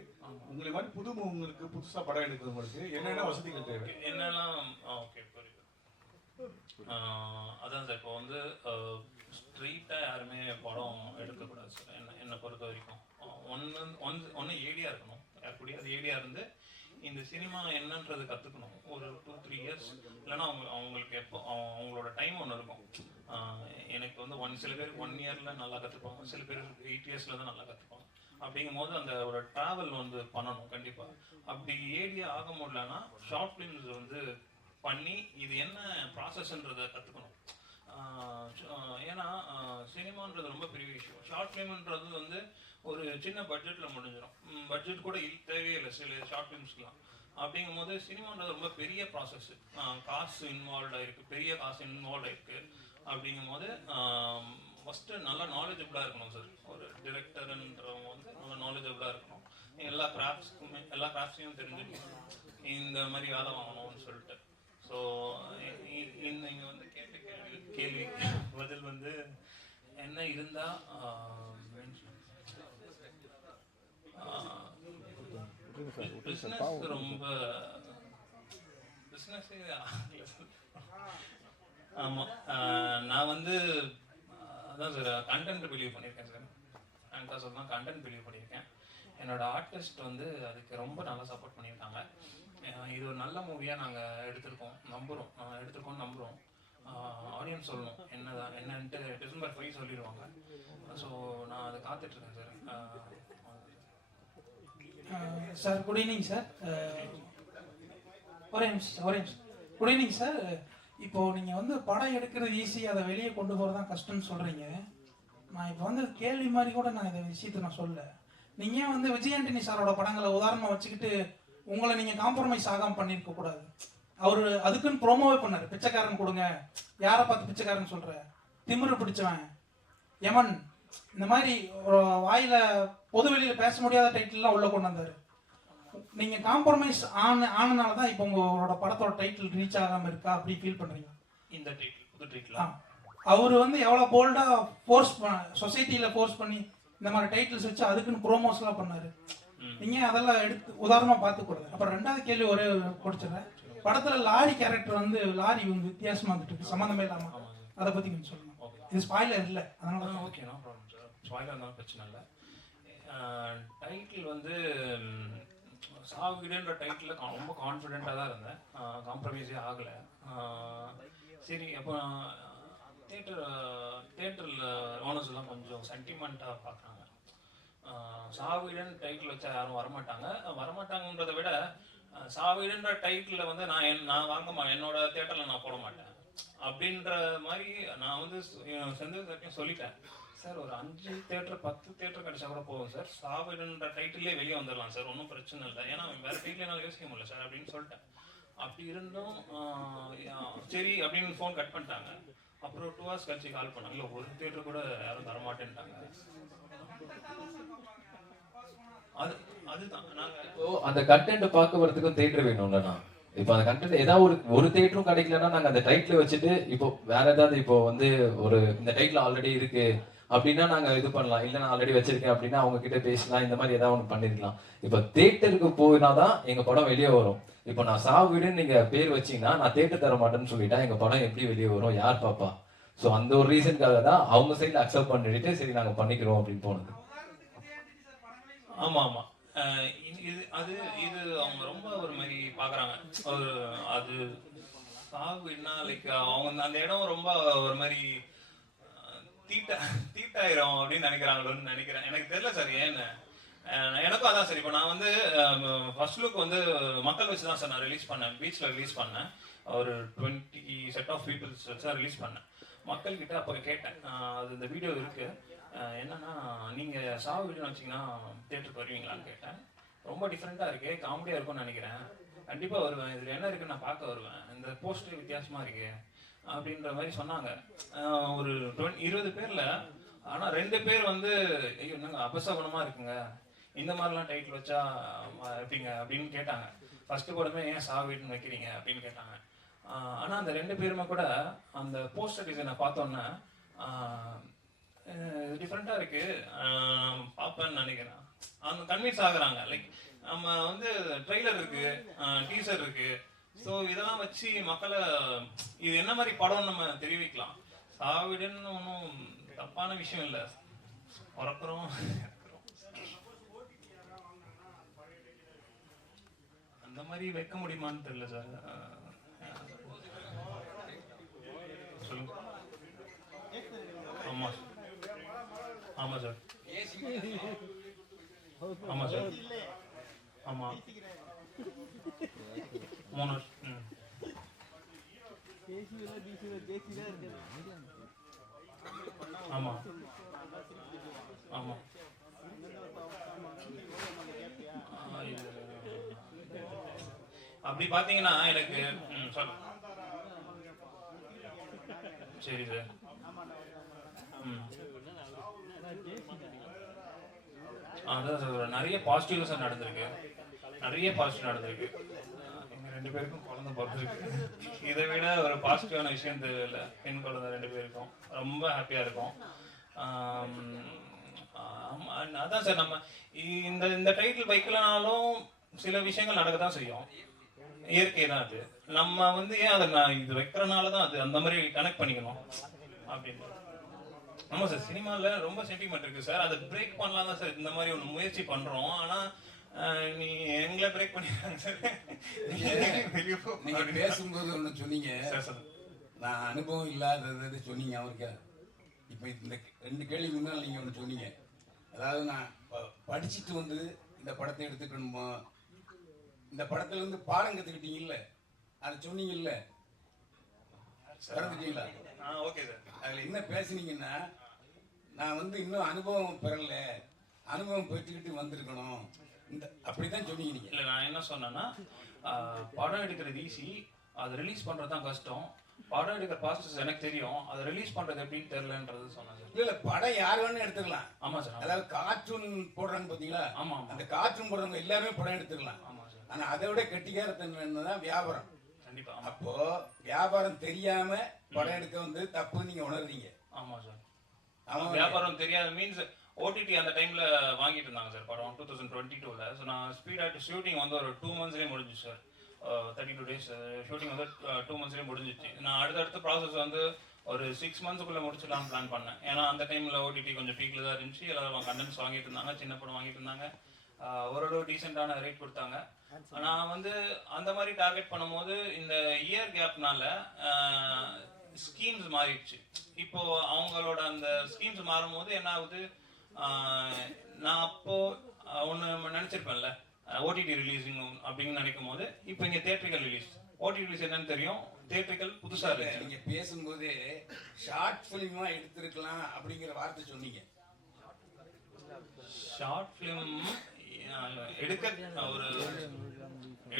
உங்களை மாதிரி புது உங்களுக்கு புதுசா படம் எடுக்கிறவங்களுக்கு என்னென்ன வசதிகள் தேவை? என்னெல்லாம் ஓகே புரியுது. அதான் சார் இப்போ வந்து ஸ்ட்ரெயிட்டாக யாருமே படம் எடுக்கக்கூடாது சார். என்ன என்னை பொறுத்த வரைக்கும். ஒன்று ஒன் ஒன்று ஏடியா இருக்கணும். யார் கூடயாவது ஏடியா இருந்து இந்த சினிமா என்னன்றது கற்றுக்கணும் ஒரு டூ த்ரீ இயர்ஸ் இல்லைன்னா அவங்க அவங்களுக்கு எப்போ அவங்க- அவங்களோட டைம் ஒன்று இருக்கும். எனக்கு வந்து ஒன் சில பேர் ஒன் இயரில் நல்லா கற்றுப்பாங்க சில பேர் எயிட் இயர்ஸில் தான் நல்லா கற்றுப்பாங்க அப்படிங்கும் போது அந்த ஒரு ட்ராவல் வந்து பண்ணணும் கண்டிப்பாக அப்படி ஏடியா ஆக முடியலன்னா ஷார்ட் ஃபிலிம்ஸ் வந்து பண்ணி இது என்ன ப்ராசஸ்ன்றதை கற்றுக்கணும் ஏன்னா சினிமான்றது ரொம்ப பெரிய விஷயம். ஷார்ட் ஃபிலிம்ன்றது வந்து ஒரு சின்ன பட்ஜெட்டில் முடிஞ்சிடும் பட்ஜெட் கூட தேவையே இல்லை சில ஷார்ட் ஃபிலிம்ஸ்லாம் அப்படிங்கும் போது சினிமான்றது ரொம்ப பெரிய ப்ராசஸ் காசு இன்வால்வ் ஆயிருக்கு பெரிய காசு இன்வால்வ் ஆயிருக்கு. அப்படிங்கும் போது ஃபஸ்ட்டு நல்லா நாலேஜபிளாக இருக்கணும் சார் ஒரு டிரெக்டருன்றவங்க வந்து நல்லா நாலேஜபிளாக இருக்கணும். எல்லா கிராஃப்ட்ஸ்க்குமே எல்லா கிராஃப்ட்ஸையும் தெரிஞ்சுக்கணும். இந்த மாதிரி வேலை வாங்கணும்னு சொல்லிட்டு. ஸோ நீங்கள் இங்கே வந்து கேட்ட கேள்வி கேள்வி. பதில் வந்து என்ன இருந்தால் பிஸ்னஸ் ரொம்ப பிஸ்னஸ் ஆமாம் நான் வந்து அதான் சார் கண்டென்ட் பிலீவ் பண்ணியிருக்கேன் சார் அன்கா சொல்லலாம் கண்டென்ட் பிலீவ் பண்ணியிருக்கேன் என்னோட ஆர்டிஸ்ட் வந்து அதுக்கு ரொம்ப நல்லா சப்போர்ட் பண்ணியிருக்காங்க இது ஒரு நல்ல மூவியாக நாங்கள் எடுத்திருக்கோம். நம்புகிறோம் எடுத்திருக்கோம் நம்புகிறோம் ஆடியன்ஸ் சொல்லணும். என்னதான் என்னன்ட்டு டிசம்பர் ஃபைவ் சொல்லிடுவாங்க ஸோ நான் அதை காத்துட்ருக்கேன் sir sir good evening sir ஒரே நிமிஷம் ஒரே நிமிஷம். குட் ஈவினிங் சார் இப்போ நீங்கள் வந்து படம் எடுக்கிறது ஈஸி அதை வெளியே கொண்டு போகிறது தான் கஷ்டம்னு சொல்கிறீங்க நான் இப்போ வந்து கேள்வி மாதிரி கூட நான் இந்த விஷயத்தை நான் சொல்ல நீங்கள் வந்து விஜய் ஆண்டனி சாரோட படங்களை உதாரணமாக வச்சுக்கிட்டு உங்களை நீங்கள் காம்ப்ரமைஸ் ஆகாமல் பண்ணியிருக்க கூடாது. அவர் அதுக்குன்னு ப்ரோமோவே பண்ணார். பிச்சைக்காரன் கொடுங்க. யாரை பார்த்து பிச்சைக்காரன் சொல்கிற திமிரு பிடிச்சவன். யமன் இந்த மாதிரி வாயில பொது வெளியில பேச முடியாத டைட்டில்லாம் உள்ள கொண்டு வந்தாரு. நீங்க காம்ப்ரமைஸ் ஆன ஆனனால தான் இப்போ உங்களோட படத்தோட டைட்டில் ரீச் ஆகாம இருக்கா அப்படி ஃபீல் பண்றீங்க இந்த டைட்டில் புது. டைட்டில் அவர் வந்து எவ்வளவு போல்டா ஃபோர்ஸ் சொசைட்டில ஃபோர்ஸ் பண்ணி இந்த மாதிரி டைட்டில்ஸ் வச்சு அதுக்குன்னு ப்ரோமோஸ்லாம் பண்ணாரு. நீங்க அதெல்லாம் எடுத்து உதாரணமா பார்த்து கூடாது அப்புறம் ரெண்டாவது கேள்வி ஒரே கொடுத்துறேன் படத்துல லாரி கேரக்டர் வந்து லாரி வந்து வித்தியாசமா வந்துட்டு சம்மந்தமே இல்லாம. ஆமாம் சார் அதை பத்தி கொஞ்சம் சொல்லுங்க. ஓகே இது ஸ்பாயிலர் இல்ல. அதனால தான் ஓகே நோ ப்ராப்ளம் சார் ஸ்பாயிலாக இருந்தாலும் பிரச்சனை இல்லை. டைட்டில் வந்து சாகுகிடுன்ற டைட்டில் ரொம்ப கான்ஃபிடென்ட்டாக தான் இருந்தேன். காம்ப்ரமைஸே ஆகலை. சரி அப்போ தேட்டர் தேட்டரில் ஓனர்ஸ் எல்லாம் கொஞ்சம் சென்டிமெண்ட்டாக பார்க்குறாங்க. சாவிடன் டைட்டில் வச்சா யாரும் வரமாட்டாங்க. வரமாட்டாங்கன்றதை விட சாவிடன்ற டைட்டில் வந்து நான் என் நான் வாங்க மா என்னோட தேட்டரில் நான் போட மாட்டேன். அப்படின்ற மாதிரி நான் வந்து சொ- செந்தில் சார்ட்டையும் சொல்லிட்டேன். சார் ஒரு அஞ்சு தேட்டர் பத்து தேட்டர் கிடைச்சா கூட போகும் சார். சாவிடன்ற டைட்டிலே வெளியே வந்துடலாம் சார். ஒன்றும் பிரச்சனை இல்லை. ஏன்னா வேற டைட்டில் என்னால் யோசிக்க முடியல சார் அப்படின்னு சொல்லிட்டேன். அப்படி இருந்தும் சரி அப்படின்னு ஃபோன் கட் பண்ணிட்டாங்க. அப்புறம் டூ ஹவர்ஸ் கழிச்சு கால் பண்ணாங்க. இல்லை ஒரு தேட்டர் கூட யாரும் தரமாட்டேன்ட்டாங்க. அது அதுதான். நாங்கள் அந்த கண்டென்ட் பார்க்க வரதுக்கும் தேட்டர் வேணும்லண்ணா இப்போ அந்த கண்டென்ட் ஏதாவது ஒரு ஒரு தேட்டரும் கிடைக்கலன்னா நாங்கள் அந்த டைட்டில் வச்சுட்டு இப்போ வேற ஏதாவது இப்போ வந்து ஒரு இந்த டைட்டில் ஆல்ரெடி இருக்கு அப்படின்னா நாங்கள் இது பண்ணலாம். இல்லை நான் ஆல்ரெடி வச்சிருக்கேன் அப்படின்னா அவங்க கிட்ட பேசலாம். இந்த மாதிரி ஏதாவது ஒன்று பண்ணிருக்கலாம். இப்போ தேட்டருக்கு போயினாதான் எங்கள் படம் வெளியே வரும். இப்போ நான் சாவு வீடுன்னு நீங்கள் பேர் வச்சீங்கன்னா நான் தேட்டர் தர மாட்டேன்னு சொல்லிட்டா எங்கள் படம் எப்படி வெளியே வரும் யார் பாப்பா? ஸோ அந்த ஒரு ரீசனுக்காக தான் அவங்க சைடில் அக்செப்ட் பண்ணிட்டு சரி நாங்கள் பண்ணிக்கிறோம் அப்படின்னு போனது ஆமாம் ஆமாம் இது- இது அது இது அவங்க ரொம்ப ஒரு மாதிரி பார்க்குறாங்க ஒரு அது சாகுன்னா லைக் அவங்க அந்த இடம் ரொம்ப ஒரு மாதிரி தீட்டா தீட்ட தீட்டாயிரும் அப்படின்னு நினைக்கிறாங்களோன்னு நினைக்கிறேன். எனக்கு தெரியல சார் ஏன்னு எனக்கும் அதான் சார் இப்போ நான் வந்து ஃபர்ஸ்ட் லுக் வந்து மக்கள் வச்சு தான் சார் நான் ரிலீஸ் பண்ணேன். பீச்சில் ரிலீஸ் பண்ணேன். ஒரு டுவெண்ட்டி செட் ஆஃப் பீப்புள்ஸ் வச்சு தான் ரிலீஸ் பண்ணேன். மக்கள் கிட்ட அப்போ கேட்டேன். அது இந்த வீடியோ இருக்குது என்னன்னா நீங்கள் சாவு வீடியோ வச்சிங்கன்னா தேட்டருக்கு வருவீங்களான்னு கேட்டேன். ரொம்ப டிஃப்ரெண்ட்டாக இருக்குது காமெடியாக இருக்கும்னு நினைக்கிறேன். கண்டிப்பாக வருவேன். இதில் என்ன இருக்குன்னு நான் பார்க்க வருவேன். இந்த போஸ்டர் வித்தியாசமாக இருக்கு. அப்படின்ற மாதிரி சொன்னாங்க. ஒரு டுவெண்ட் இருபது பேரில் ஆனால் ரெண்டு பேர் வந்து ஐயோ என்னங்க அபசகுணமாக இருக்குங்க. இந்த மாதிரிலாம் டைட்டில் வச்சா இருப்பீங்க அப்படின்னு கேட்டாங்க. ஃபர்ஸ்ட் படமே ஏன் சா வைக்கிறீங்க? அப்படின்னு கேட்டாங்க. ஆனால் அந்த ரெண்டு பேருமே கூட அந்த போஸ்டர் டிசைனை பார்த்தோன்னே டிஃப்ரெண்ட்டாக இருக்குது பார்ப்பேன்னு நினைக்கிறேன். அவங்க கன்வின்ஸ் ஆகுறாங்க. லைக் நம்ம வந்து ட்ரெய்லர் இருக்கு டீசர் இருக்கு. ஸோ இதெல்லாம் வச்சு மக்களை இது என்ன மாதிரி படம் நம்ம தெரிவிக்கலாம். சாவிடுன்னு ஒன்றும் தப்பான விஷயம் இல்லை. பிறக்கிறோம். அந்த மாதிரி வைக்க முடியுமான்னு தெரியல சார். சொல்லுங்க. ஆமா. ஆமா சார். ஆமா சார். ஆமா. மூணு வருஷம். ம். ஆமா. ஆமா. ஆ, அப்படி பாத்தீங்கன்னா எனக்கு ம், சரி சார். ம். அதான் சார் நிறைய பாசிட்டிவ்ஸ் நடந்திருக்கு. நிறைய பாசிட்டிவ் நடந்திருக்கு. எங்க ரெண்டு பேருக்கும் குழந்தை பிறந்திருக்கு. இதை விட ஒரு பாசிட்டிவான விஷயம் தெரியல. பெண் குழந்தை ரெண்டு பேருக்கும். ரொம்ப ஹாப்பியா இருக்கும். அதான் சார் நம்ம இந்த இந்த டைட்டில் வைக்கலனாலும் சில விஷயங்கள் நடக்க தான் செய்யும். இயற்கை தான் அது. நம்ம வந்து ஏன் அதை நான் இது வைக்கிறனால தான் அது அந்த மாதிரி கனெக்ட் பண்ணிக்கணும்? அப்படின்னு. ஆமா சார் சினிமாவில் ரொம்ப சென்டிமெண்ட் இருக்கு சார் அதை பிரேக் பண்ணலாம் தான் சார் இந்த மாதிரி ஒன்று முயற்சி பண்றோம். ஆனா அஹ், நீ எங்களை பிரேக் பண்ணிடுறாங்க சார் வெளியே போ. நீங்க பேசும்போது ஒண்ணு சொன்னீங்க. நான் அனுபவம் இல்லாதது சொன்னீங்க அவருக்கு. இப்போ இந்த ரெண்டு கேள்வி முன்னால் நீங்க ஒன்று சொன்னீங்க. அதாவது நான் ப- படிச்சுட்டு வந்து இந்த படத்தை எடுத்துக்கணுமா? இந்த படத்துல இருந்து பாடம் கத்துக்கிட்டீங்கல்ல? அதை சொன்னீங்கல்ல? மறந்துட்டீங்களா? ஆ ஓகே சார் அதுல என்ன பேசுனீங்கன்னா நான் வந்து இன்னும் அனுபவம் பெறல. அனுபவம் பெற்றுக்கிட்டு வந்திருக்கணும். இந்த அப்படிதான் சொன்னீங்க நீங்க. இல்ல நான் என்ன சொன்னேன்னா படம் எடுக்கிறது ஈஸி அதை ரிலீஸ் பண்றது தான் கஷ்டம். படம் எடுக்கிற ப்ராசஸ் எனக்கு தெரியும். அதை ரிலீஸ் பண்றது எப்படின்னு தெரியலன்றது சொன்னேன் சார் இல்ல இல்ல படம் யார் வேணும் எடுத்துக்கலாம். ஆமா சார் அதாவது கார்ட்டூன் போடுறாங்க பாத்தீங்களா? ஆமா ஆமா. அந்த கார்ட்டூன் போடுறவங்க எல்லாருமே படம் எடுத்துக்கலாம். ஆனா அதை விட கெட்டிக்காரத்தன்மை தான் வியாபாரம். கண்டிப்பா அப்போ வியாபாரம் தெரியாம படம் எடுக்க வந்து தப்பு நீங்க உணர்றீங்க. ஆமா சார். அவன் வியாபாரம் தெரியாத மீன்ஸ் ஓடிடி அந்த டைம்ல வாங்கிட்டு இருந்தாங்க சார் படம் டூ தௌசண்ட் டுவெண்ட்டி டூல ஸோ நான் ஸ்பீடாக ஷூட்டிங் வந்து ஒரு டூ மந்த்ஸ்லேயே முடிஞ்சு sir. Thirty two days shooting வந்து டூ மந்த்ஸ்லேயே முடிஞ்சிச்சு. நான் அடுத்தடுத்த ப்ராசஸ் வந்து ஒரு சிக்ஸ் மந்த்ஸ்க்குள்ள முடிச்சிடலாம் பிளான் பண்ணேன். ஏன்னா அந்த டைம்ல ஓடிடி கொஞ்சம் பீக்ல தான் இருந்துச்சு. எல்லாரும் கண்டென்ட்ஸ் வாங்கிட்டு இருந்தாங்க சின்ன படம் வாங்கிட்டு இருந்தாங்க. ஓரளவு டீசெண்டான ரேட் கொடுத்தாங்க. நான் வந்து அந்த மாதிரி டார்கெட் பண்ணும்போது இந்த இயர் கேப்னால ஸ்கீம்ஸ் மாறிடுச்சு. இப்போ அவங்களோட அந்த ஸ்கீம்ஸ் மாறும்போது என்ன ஆகுது? நான் அப்போ ஒன்று நினச்சிருப்பேன்ல ஓடிடி ரிலீஸிங் அப்படின்னு நினைக்கும் போது இப்போ இங்கே தேட்ரிக்கல் ரிலீஸ் ஓடிடி ரிலீஸ் என்னன்னு தெரியும்? தேட்ரிக்கல் புதுசாக இருக்கு நீங்க பேசும்போதே ஷார்ட் பிலிமா எடுத்திருக்கலாம் அப்படிங்கிற வார்த்தை சொன்னீங்க. ஷார்ட் ஃபிலிம் எடுக்க ஒரு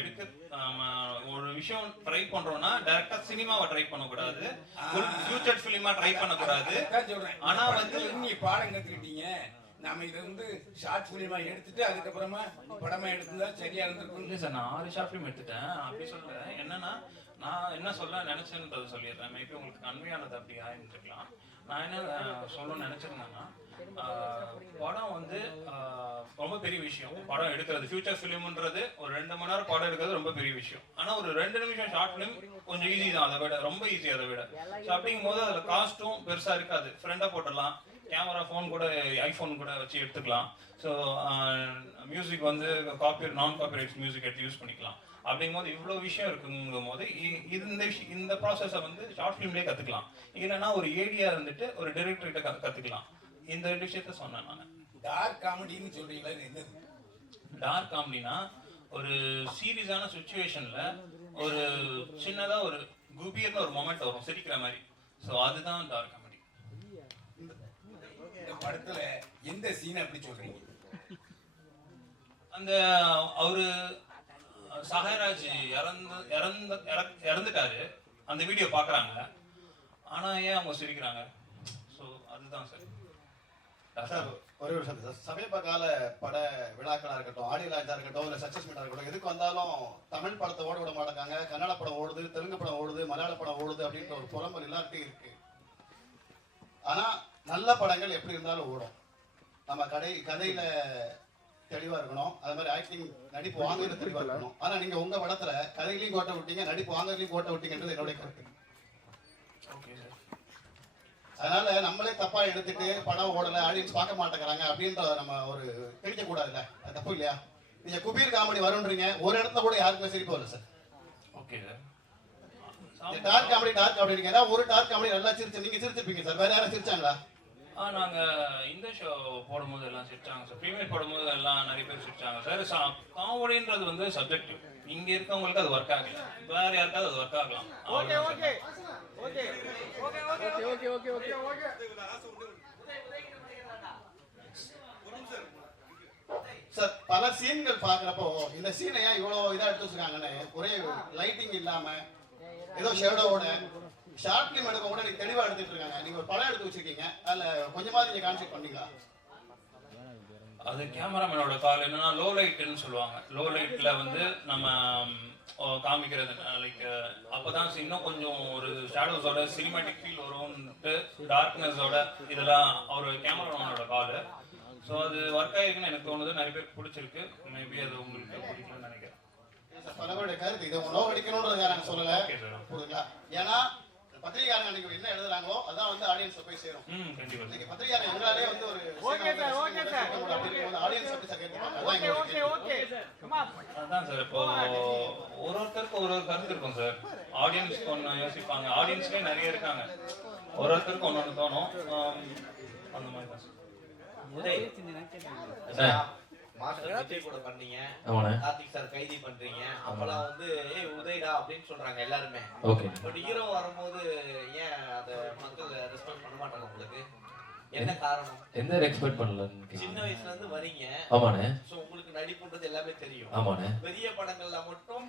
எடுக்க ஒரு விஷயம் ட்ரை பண்றோம்னா டைரக்டா சினிமாவை ட்ரை பண்ணக்கூடாது. ஃபியூச்சர் ஃபிலிமா ட்ரை பண்ணக்கூடாது. சொல்றேன். ஆனா வந்து நீங்க பாடம் கத்துக்கிட்டீங்க. நாம இதை வந்து ஷார்ட் பிலிமா எடுத்துட்டு அதுக்கப்புறமா படமா எடுத்திருந்தா சரியா இருந்திருக்கும். சார் நான் ஆறு ஷார்ட் ஃபிலிம் எடுத்துட்டேன். அப்படி சொல்ல என்னன்னா நான் என்ன சொல்ல நினைச்சேன்றதை சொல்லிடுறேன். மேபி உங்களுக்கு கன்வையானது அப்படி ஆயிருந்துருக்கலாம் நான் என்ன சொல்லணும்னு நினைச்சிருந்தேன்னா படம் வந்து ரொம்ப பெரிய விஷயம். படம் எடுக்கிறது ஃபியூச்சர் ஃபிலிம்ன்றது ஒரு ரெண்டு மணி நேரம் படம் எடுக்கிறது ரொம்ப பெரிய விஷயம். ஆனால் ஒரு ரெண்டு நிமிஷம் ஷார்ட் ஃபிலிம் கொஞ்சம் ஈஸி தான் அதை விட ரொம்ப ஈஸி அதை விட. ஸோ அப்படிங்கும் போது அதில் காஸ்ட்டும் பெருசாக இருக்காது. ஃப்ரெண்டாக போட்டுடலாம். கேமரா ஃபோன் கூட ஐஃபோன் கூட வச்சு எடுத்துக்கலாம். ஸோ மியூசிக் வந்து காப்பி நான் காப்பிரைட்ஸ் மியூசிக் எடுத்து யூஸ் பண்ணிக்கலாம். அப்படிங்கும்போது இவ்வளோ விஷயம் இருக்குங்கும் போது இந்த விஷயம் இந்த ப்ராசஸை வந்து ஷார்ட் ஃபிலிம்லேயே கற்றுக்கலாம் இல்லைன்னா ஒரு ஏடியா இருந்துட்டு ஒரு டைரக்டர்கிட்ட க கற்றுக்கலாம் இந்த ரெண்டு விஷயத்த சொன்னேன் நான். டார்க் காமெடின்னு சொல்றீங்களா? இது என்னது? டார்க் காமெடினா ஒரு சீரியஸான சுச்சுவேஷன்ல ஒரு சின்னதா ஒரு குபீர்னு ஒரு மொமெண்ட் வரும் சிரிக்கிற மாதிரி. ஸோ அதுதான் டார்க் காமெடி இந்த படத்துல எந்த சீனை அப்படி சொல்றீங்க? அந்த அவரு சஹராஜ் இறந்து இறந்து இறந்துட்டாரு. அந்த வீடியோ பார்க்குறாங்க ஆனா ஏன் அவங்க சிரிக்கிறாங்க? ஸோ அதுதான் சார். சார் ஒரே ஒரு சார் சமீப கால பட விழாக்களா இருக்கட்டும் ஆடியோ லான்ச்சா இருக்கட்டும் இல்ல சக்சஸ் மீட்டா இருக்கட்டும் எதுக்கு வந்தாலும் தமிழ் படத்தை ஓட விட மாட்டாங்க. கன்னட படம் ஓடுது தெலுங்கு படம் ஓடுது மலையாள படம் ஓடுது அப்படின்ற ஒரு புறம்பல் எல்லார்ட்டையும் இருக்கு. ஆனா நல்ல படங்கள் எப்படி இருந்தாலும் ஓடும். நம்ம கடை கதையில தெளிவா இருக்கணும். அது மாதிரி ஆக்டிங் நடிப்பு வாங்குறதுல தெளிவா இருக்கணும். ஆனா நீங்க உங்க படத்துல கதையிலையும் கோட்டை விட்டீங்க நடிப்பு வாங்குறதுலயும் கோட்டை விட்டீங்கன்றது என்னுடைய கருத்து. ஓகே சார் அதனால நம்மளே தப்பா எடுத்துட்டு படம் ஓடல ஆடியன்ஸ் பார்க்க மாட்டேங்கிறாங்க அப்படின்றத நம்ம ஒரு திணிக்க கூடாதுல்ல அது தப்பு இல்லையா? நீங்க குபீர் காமெடி வரும்ன்றீங்க ஒரு இடத்துல கூட யாருக்குமே சிரிப்பு வரல sir okay sir dark comedy dark comedy ஏதாவது ஒரு டார்க் காமெடி நல்லா சிரிச்சு நீங்க சிரிச்சிருப்பீங்க சார் வேற யாரும் சிரிச்சாங்களா? ஆ நாங்க இந்த ஷோ போடும்போது எல்லாம் சிரிச்சாங்க சார் ப்ரீமியர் போடும்போது எல்லாம் நிறைய பேர் சிரிச்சாங்க சார் காமெடின்றது வந்து சப்ஜெக்டிவ் இங்க இருக்கவங்களுக்கு அது ஒர்க் ஆகல. வேற யாருக்காவது அது ஒர்க் ஆகலாம். Okay okay. Okay okay okay okay okay okay. Sir பல சீன்கள் பாக்குறப்போ இந்த சீனை ஏன் இவ்வளவு இதா எடுத்து வச்சிருக்காங்கன்னு ஒரே லைட்டிங் இல்லாம ஏதோ ஷேடோட ஷார்ட் ஃபிலிம் எடுக்க கூட நீங்க தெளிவா எடுத்துட்டு இருக்காங்க. நீங்க ஒரு படம் எடுத்து வச்சிருக்கீங்க. அதுல கொஞ்சமாவது நீங்க கான்செப்ட் பண்ணீங்களா? அது கேமராமேனோட கால் என்னன்னா லோ லைட்னு சொல்லுவாங்க. லோ லைட்ல வந்து நம்ம காமிக்கிறது லைக் அப்பதான் இன்னும் கொஞ்சம் ஒரு ஷேடோஸோட சினிமேட்டிக் ஃபீல் வரும்ன்ட்டு டார்க்னஸோட இதெல்லாம் அவர் கேமராமேனோட கால். ஸோ அது ஒர்க் ஆயிருக்குன்னு எனக்கு தோணுது. நிறைய பேருக்கு பிடிச்சிருக்கு. மேபி அது உங்களுக்கு பிடிக்கலன்னு நினைக்கிறேன். சார், பல பேருடைய கருத்து இதை உணவு அடிக்கணுன்றதுக்காக நான் சொல்லல. புரியுதுங்களா? ஏன்னா பத்திரிகையாளர் அன்னைக்கு என்ன எழுதுறாங்களோ அதான் வந்து ஆடியன்ஸ் போய் சேரும். ம் கண்டிப்பா. இன்னைக்கு பத்திரிகையாளர் எங்களாலே வந்து ஒரு okay sir okay sir. Audience அதான் ஓகே ஓகே. ஓகே. அதான் சார் இப்போ ஒரு ஒருத்தருக்கு ஒரு ஒரு கருத்து இருக்கும் சார். ஆடியன்ஸ்க்கு ஒன்று யோசிப்பாங்க. ஆடியன்ஸ்லேயே நிறைய இருக்காங்க. ஒரு ஒருத்தருக்கு ஒன்று ஒன்று தோணும் அந்த மாதிரி தான் சார். மாஸ்டர் விஜய் கூட பண்ணீங்க. கார்த்திக் சார் கைதி பண்றீங்க அப்பெல்லாம் வந்து ஏய் உதய்டா அப்படின்னு சொல்றாங்க எல்லாருமே. பட் ஹீரோ வரும்போது ஏன் அத மக்கள் ரெஸ்பான்ஸ் பண்ண மாட்டாங்க உங்களுக்கு என்ன காரணம் எந்த எக்ஸ்பெக்ட் பண்ணலன்னு சின்ன வயசுல இருந்து வரீங்க ஆமாண்ணே. சோ உங்களுக்கு நடிப்புன்றது எல்லாமே தெரியும் ஆமாண்ணே. பெரிய படங்கள்ல மட்டும்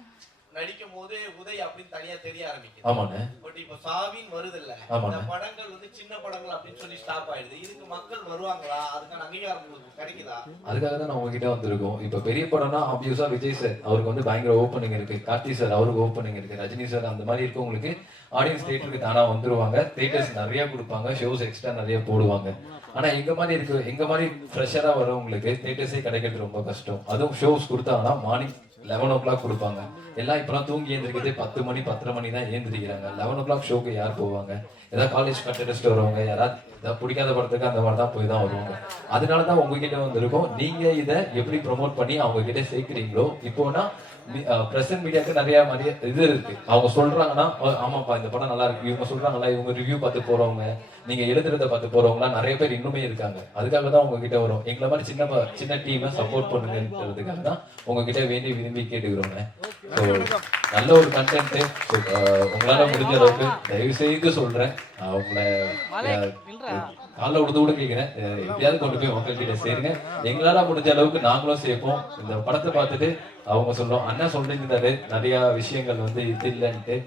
நடிக்கும் போதே உதய் அப்படின்னு தனியா தெரிய ஆரம்பிக்குது. ஆமாண்ணே. பட் இப்போ சாவின்னு வருது இல்ல. இந்த படங்கள் வந்து சின்ன படங்கள் அப்படின்னு சொல்லி ஸ்டாப் ஆயிடுது. இதுக்கு மக்கள் வருவாங்களா? அதுக்கான அங்கீகாரம் உங்களுக்கு கிடைக்குதா? அதுக்காக தான் நான் உங்ககிட்ட வந்திருக்கோம். இப்போ பெரிய படம்னா ஆப்வியஸா விஜய் சார் அவருக்கு வந்து பயங்கர ஓப்பனிங் இருக்கு. கார்த்தி சார் அவருக்கு ஓப்பனிங் இருக்கு. ரஜினி சார் அந்த மாதிரி இருக்கவங்களுக்கு ஆடியன்ஸ் தியேட்டருக்கு தானா வந்துருவாங்க. தியேட்டர்ஸ் நிறைய கொடுப்பாங்க. ஷோஸ் எக்ஸ்ட்ரா நிறைய போடுவாங்க. ஆனா எங்க மாதிரி இருக்கு? எங்க மாதிரி ஃப்ரெஷரா வரவங்களுக்கு தியேட்டர்ஸே கிடைக்கிறது ரொம்ப கஷ்டம். அதுவும் ஷோஸ் கொடுத்தாங்கன்னா மார்னிங் லெவன் ஓ கிளாக் கொடுப்பாங்க. எல்லாம் இப்பெல்லாம் தூங்கி ஏந்திரிக்கிறதே பத்து மணி பத்தரை மணி தான் ஏந்திரிக்கிறாங்க லெவன் ஓ கிளாக் ஷோக்கு யார் போவாங்க? ஏதாவது காலேஜ் கட் அடிச்சுட்டு வருவாங்க யாராவது ஏதாவது பிடிக்காத படத்துக்கு அந்த மாதிரி தான் போய் தான் வருவாங்க. அதனால தான் உங்ககிட்ட வந்திருக்கோம். நீங்க இதை எப்படி ப்ரொமோட் பண்ணி அவங்க கிட்ட சேர்க்கிறீங்களோ இப்போனா பிரசன்ட் மீடியாவுக்கு நிறைய நிறைய இது இருக்கு. அவங்க சொல்றாங்கன்னா ஆமாப்பா இந்த படம் நல்லா இருக்கு. இவங்க சொல்றாங்களா இவங்க ரிவ்யூ பார்த்து போறவங்க நீங்க எழுதுறத பார்த்து போறவங்களா நிறைய பேர் இன்னுமே இருக்காங்க. அதுக்காக தான் உங்ககிட்ட வரும். எங்களை மாதிரி சின்ன சின்ன டீமை சப்போர்ட் பண்ணுங்கன்றதுக்காக தான் உங்ககிட்ட வேண்டி விரும்பி கேட்டுக்கிறோங்க. நல்ல ஒரு கண்டென்ட் உங்களால முடிஞ்ச அளவுக்கு தயவு செய்து சொல்றேன். உங்களை காலைல விழுந்து கூட கேட்கிறேன் எப்படியாவது கொண்டு போய் மக்கள்கிட்ட சேருங்க. எங்களால முடிஞ்ச அளவுக்கு நாங்களும் சேர்ப்போம் இந்த படத்தை பார்த்துட்டு அவங்க சொல்றோம். அண்ணன் சொல்லியிருந்தாரு நிறைய விஷயங்கள் வந்து இது இல்லைன்ட்டு.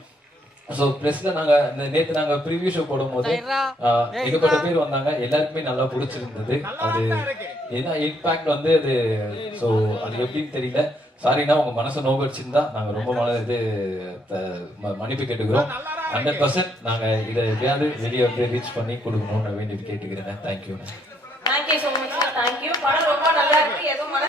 ஸோ ப்ரெஸ்ல நாங்க நேத்து நாங்க ப்ரிவியூ ஷோ போடும்போது ஆஹ், ஏகப்பட்ட பேர் வந்தாங்க. எல்லாருக்குமே நல்லா பிடிச்சிருந்தது. அது ஏன்னா இம்பாக்ட் வந்து அது ஸோ அது எப்படின்னு தெரியல. சாரினா உங்க மனசை நோகடிச்சிருந்தா நாங்க ரொம்ப மன இது த- ம- மன்னிப்பு கேட்டுக்கிறோம். ஹண்ட்ரட் பர்சன்ட் நாங்க இதை எப்படியாவது வெளியே வந்து ரீச் பண்ணி கொடுக்கணும்னு வேண்டி கேட்டுக்கிறேன். தேங்க்யூ